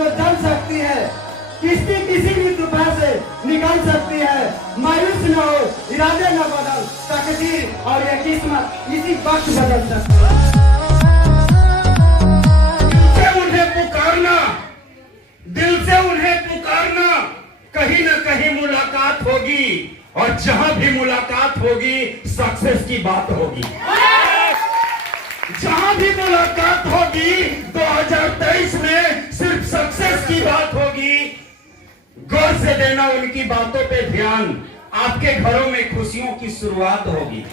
जो चल सकती है, किश्ती किसी भी तूफान से निकल सकती है। मायूस न हो, इरादे न बदल, तकदीर और ये किस्मत इसी वक्त बदल सकती है। दिल से उन्हें पुकारना, दिल से उन्हें पुकारना, कहीं न कहीं मुलाकात होगी, और जहां भी मुलाकात होगी सक्सेस की बात होगी। जहां भी मुलाकात होगी 2023 में सिर्फ सक्सेस की बात होगी। गौर से देना उनकी बातों पे ध्यान, आपके घरों में खुशियों की शुरुआत होगी।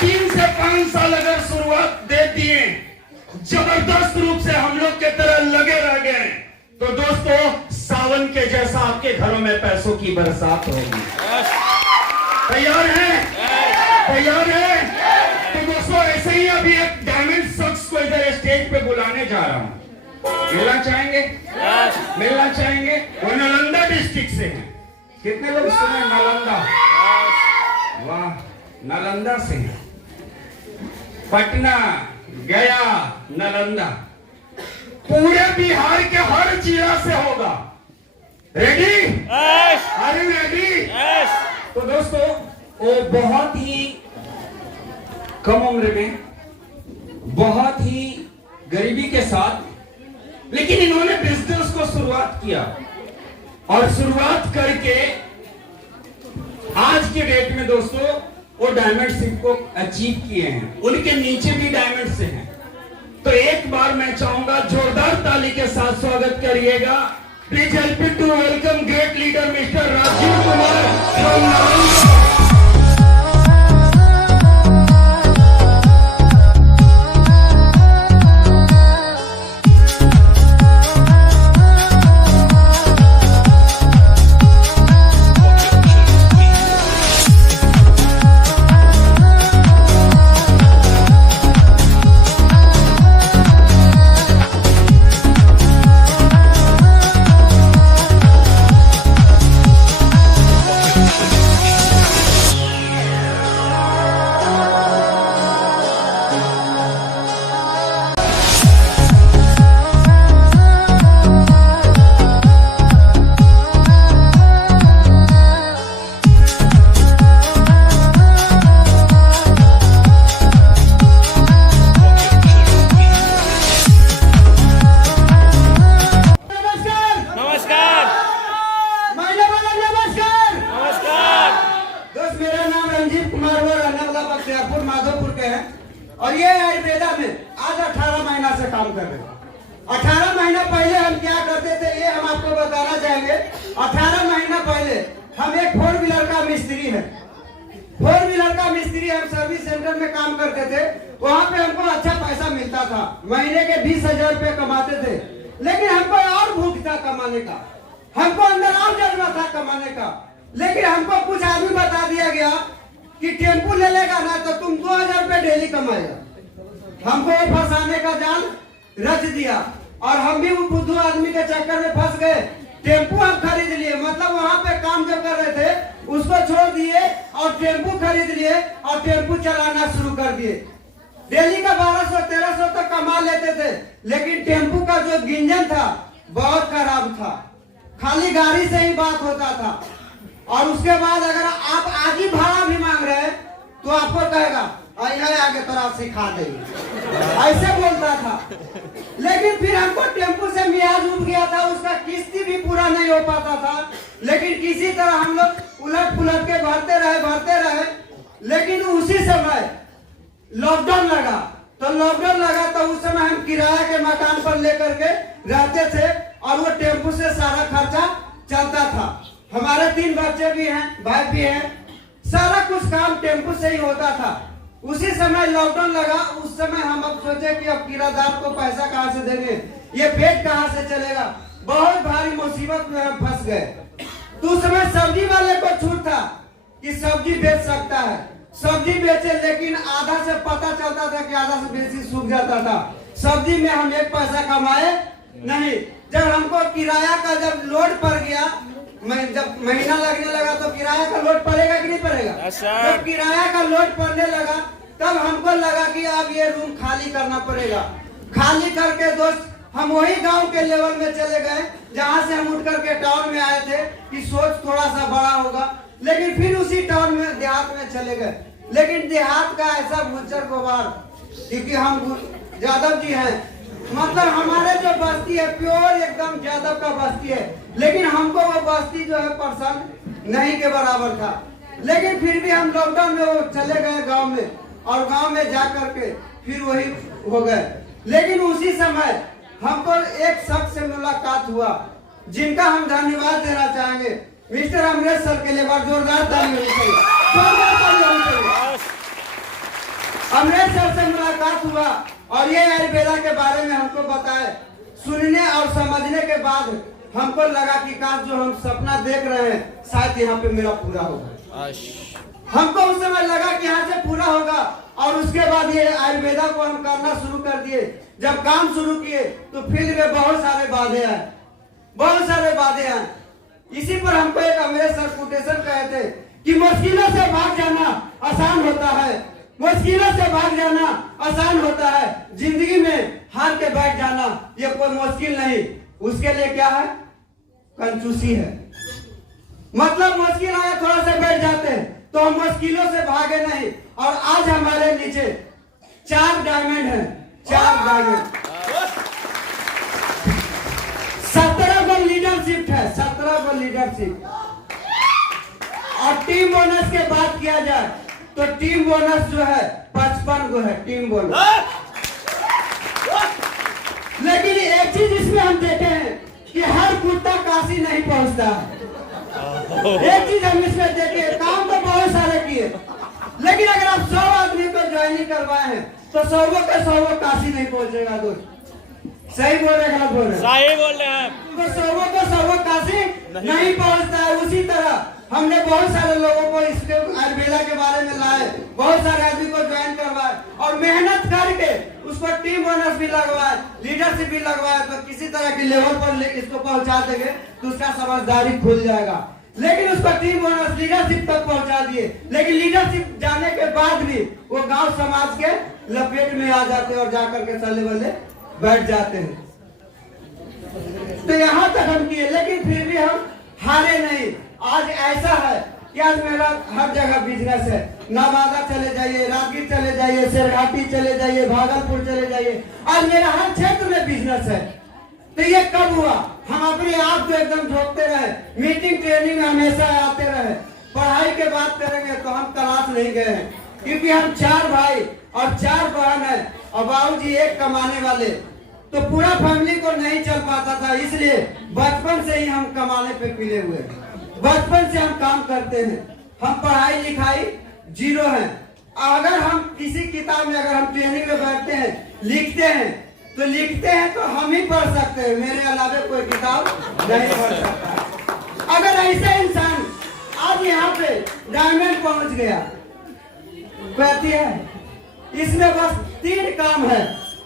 3 से 5 साल अगर शुरुआत दे दिए, जबरदस्त रूप से हम लोग के तरह लगे रह गए, तो दोस्तों सावन के जैसा आपके घरों में पैसों की बरसात होगी। तैयार हैं? तैयार हैं? तो दोस्तों ऐसे ही अभी एक डायमंड शख्स को इधर स्टेज पे बुलाने जा रहा हूं। मिलना चाहेंगे? मिलना चाहेंगे? वो नालंदा डिस्ट्रिक्ट से हैं। कितने लोग सुने नालंदा? वाह, नालंदा से हैं। पटना, गया, नालंदा, पूरे बिहार के हर जिला से होगा। रेडी? Are you ready? तो दोस्तों वो बहुत ही कम उम्र में, बहुत ही गरीबी के साथ, लेकिन इन्होंने बिजनेस को शुरुआत किया, और शुरुआत करके आज के डेट में दोस्तों वो डायमंड शिप को अचीव किए हैं। उनके नीचे भी डायमंड से हैं। तो एक बार मैं चाहूंगा जोरदार ताली के साथ स्वागत करिएगा। Please help me to welcome great leader mister Rajiv Kumar from Nalanda. और ये आयुर्वेदा में आज 18 महीना से काम कर रहे हैं। 18 महीना पहले हम क्या करते थे ये हम आपको बताना चाहेंगे। 18 महीना पहले हम एक 4 व्हीलर का मिस्त्री है। 4 व्हीलर का मिस्त्री हम सर्विस सेंटर में काम करते थे। वहाँ पे हमको अच्छा पैसा मिलता था, महीने के 20,000 रुपए कमाते थे। लेकिन हमको और भूख था कमाने का, हमको अंदर और जज्बा था कमाने का। लेकिन हमको कुछ आदमी बता दिया गया कि टेम्पू ले लेगा ना तो तुम 2,000 रुपए डेली कमाएगा। हमको फंसाने का जाल रच दिया, और हम भी वो बुद्धू आदमी के चक्कर में फंस गए। टेम्पू हम खरीद लिए, मतलब वहाँ पे काम जो कर रहे थे उसको छोड़ दिए और टेम्पू खरीद लिए और टेम्पू चलाना शुरू कर दिए। डेली का 1200-1300 तक कमा लेते थे, लेकिन टेम्पू का जो इंजन था बहुत खराब था, खाली गाड़ी से ही बात होता था। और उसके बाद अगर आप आज ही भाड़ा भी मांग रहे हैं तो आपको कहेगा आगे तोरा सिखा देंगे, ऐसे बोलता था। लेकिन फिर हमको टेम्पू से मियाज उठ गया था, उसका किस्ती भी पूरा नहीं हो पाता था। लेकिन किसी तरह हम लोग उलट पुलट के भरते रहे। लेकिन उसी समय लॉकडाउन लगा, तो उस समय हम किराया के मकान पर लेकर के रहते थे, और वो टेम्पू से सारा खर्चा चलता था। हमारे 3 बच्चे भी हैं, भाई भी हैं, सारा कुछ काम टेम्पू से ही होता था। उसी समय लॉकडाउन लगा। उस समय हम अब सोचे कि अब किराएदार को पैसा कहाँ से देंगे, ये पेट कहाँ से चलेगा। बहुत भारी मुसीबत में हम फंस गए। तो उस समय सब्जी वाले को छूट था कि सब्जी बेच सकता है, सब्जी बेचे। लेकिन आधा से पता चलता था कि आधा से बेसी सूख जाता था। सब्जी में हम 1 पैसा कमाए नहीं। जब हमको किराया का जब लोड पड़ गया, जब महीना लगने लगा तो किराया का लोड पड़ेगा कि नहीं पड़ेगा। जब किराया का लोड पड़ने लगा तब हमको लगा कि अब ये रूम खाली करना पड़ेगा। खाली करके दोस्त हम वही गांव के लेवल में चले गए जहां से हम उठ करके टाउन में आए थे कि सोच थोड़ा सा बड़ा होगा, लेकिन फिर उसी टाउन में देहात में चले गए। लेकिन देहात का ऐसा भूचर गोबार, क्योंकि हम यादव जी हैं, मतलब हमारे जो बस्ती है प्योर एकदम यादव का बस्ती है, लेकिन हमको वो बस्ती जो है पसंद नहीं के बराबर था। लेकिन फिर भी हम लॉकडाउन में वो चले गए गांव में, और गांव में जा करके फिर वही हो गए। लेकिन उसी समय हमको एक शख्स से मुलाकात हुआ जिनका हम धन्यवाद देना चाहेंगे। मिस्टर अमरेश सर के लिए बार जोरदार ताली होनी चाहिए, जोरदार ताली होनी चाहिए। अमरेश सर से मुलाकात हुआ और ये आयुर्वेदा के बारे में हमको बताए। सुनने और समझने के बाद हमको लगा कि काश जो हम सपना देख रहे हैं शायद यहाँ पे मेरा पूरा होगा। हमको उस समय लगा कि यहाँ से पूरा होगा, और उसके बाद ये आयुर्वेदा को हम करना शुरू कर दिए। जब काम शुरू किए तो फील्ड में बहुत सारे बाधे आए, बहुत सारे बाधे आए। इसी पर हमको एक अमरेश सर कोटेशन कहे थे कि मुश्किलों से भाग जाना आसान होता है, मुश्किलों से भाग जाना आसान होता है, जिंदगी में हार के बैठ जाना ये कोई मुश्किल नहीं। उसके लिए क्या है? कंजूसी है। मतलब मुश्किल आया थोड़ा सा बैठ जाते हैं, तो हम मुश्किलों से भागे नहीं। और आज हमारे नीचे 4 डायमंड हैं, 4 डायमंड। 17 गो लीडरशिप है, 17 गो लीडरशिप। और टीम बोनस के बात किया जाए तो टीम बोनस जो है 55 गो है, टीम बोनस। लेकिन एक चीज इसमें हम देखे हैं कि हर कुत्ता काशी नहीं पहुंचता है। एक चीज हम इसमें देखे, काम तो बहुत सारे किए, लेकिन अगर आप 100 आदमी को ज्वाइनिंग करवाए हैं तो 100 के 100 काशी नहीं पहुंचेगा। दोस्त सही बोल रहे हैं, बोल रहे हैं, सही बोल रहे हैं। तो 100 को 100 काशी नहीं पहुंचता है। उसी तरह हमने बहुत सारे लोगों को इसके आयुर्वेदा के बारे में लाए, बहुत सारे आदमी को ज्वाइन करवाए और मेहनत करके उसको टीम बोनस भी लगवाए, लीडरशिप भी लगवाए। तो किसी तरह की लेवल पर इसको पहुंचा देंगे तो उसका समझदारी खुल जाएगा। लेकिन उसको टीम बोनस लीडरशिप तक पहुंचा दिए, लेकिन लीडरशिप जाने के बाद भी वो गांव समाज के लपेट में आ जाते हैं और जाकर के चले बल्ले बैठ जाते हैं। तो यहाँ तक हम किए, लेकिन फिर भी हम हारे नहीं। आज ऐसा है कि आज मेरा हर जगह बिजनेस है। नवादा चले जाइए, राजगीर चले जाइए, शेरघाटी चले जाइए, भागलपुर चले जाइए, आज मेरा हर क्षेत्र में बिजनेस है। तो ये कब हुआ? हम अपने आप को एकदम झोंकते रहे, मीटिंग ट्रेनिंग में हमेशा आते रहे। पढ़ाई के बात करेंगे तो हम क्लास नहीं गए हैं, क्योंकि हम 4 भाई और 4 बहन है और बाबूजी एक कमाने वाले, तो पूरा फैमिली को नहीं चल पाता था। इसलिए बचपन से ही हम कमाने पे पीले हुए, बचपन से हम काम करते हैं। हम पढ़ाई लिखाई 0 है। अगर हम किसी किताब में अगर हम ट्रेनिंग में बैठते हैं, लिखते हैं तो हम ही पढ़ सकते हैं, मेरे अलावा कोई किताब नहीं पढ़ सकता। अगर ऐसे इंसान आज यहाँ पे डायमंड पहुंच गया, कहती है इसमें बस 3 काम है।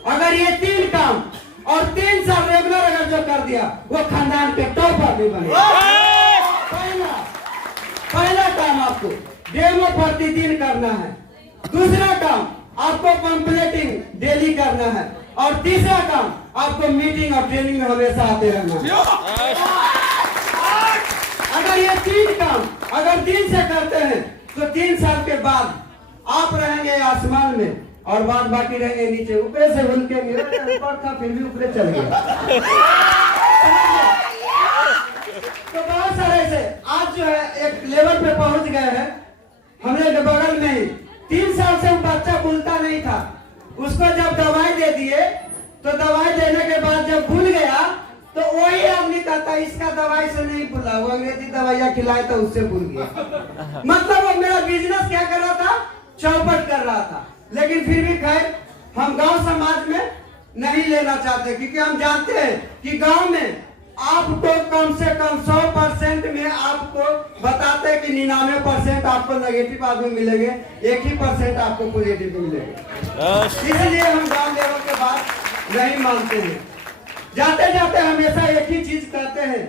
अगर ये 3 काम और 3 साल रेगुलर अगर जो कर दिया, वो खानदान के टॉप आदमी बने। पहला काम आपको डेमो प्रतिदिन करना है। दूसरा काम आपको कंप्लीटिंग डेली करना है। और तीसरा काम आपको मीटिंग और ट्रेनिंग में हमेशा आते रहना है। अगर ये 3 काम अगर दिन से करते हैं तो 3 साल के बाद आप रहेंगे आसमान में और बाद बाकी रहेंगे नीचे। ऊपर से उनके ऊपर था फिर भी ऊपर चल गया। तो बहुत सारे से आज जो है एक लेवल पे पहुंच गए हैं। हमने बगल में ही 3 साल से बच्चा बोलता नहीं था, उसको जब दवाई दे दिए तो दवाई देने के बाद जब भूल गया तो वही आदमी कहता इसका दवाई से नहीं भूला, वो अंग्रेजी दवाइयाँ खिलाए तो उससे भूल गया। मतलब वो मेरा बिजनेस क्या कर रहा था, चौपट कर रहा था। लेकिन फिर भी खैर हम गांव समाज में नहीं लेना चाहते, क्योंकि हम जानते हैं कि गांव में आपको कम से कम 100% में आपको बताते हैं कि 99% आपको नेगेटिव आदमी मिलेंगे, 1% आपको पॉजिटिव मिलेंगे। इसलिए हम गांव लेवल के बात नहीं मानते हैं। जाते जाते हमेशा एक ही चीज कहते हैं,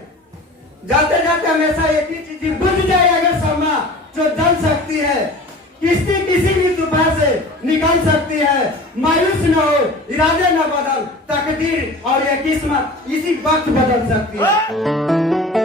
जाते जाते हमेशा एक ही चीज, बुझ जाए अगर समा जो जल सकती है, किस्ती किसी भी तूफान से निकल सकती है। मायूस न हो, इरादे न बदल, तकदीर और ये किस्मत इसी वक्त बदल सकती है।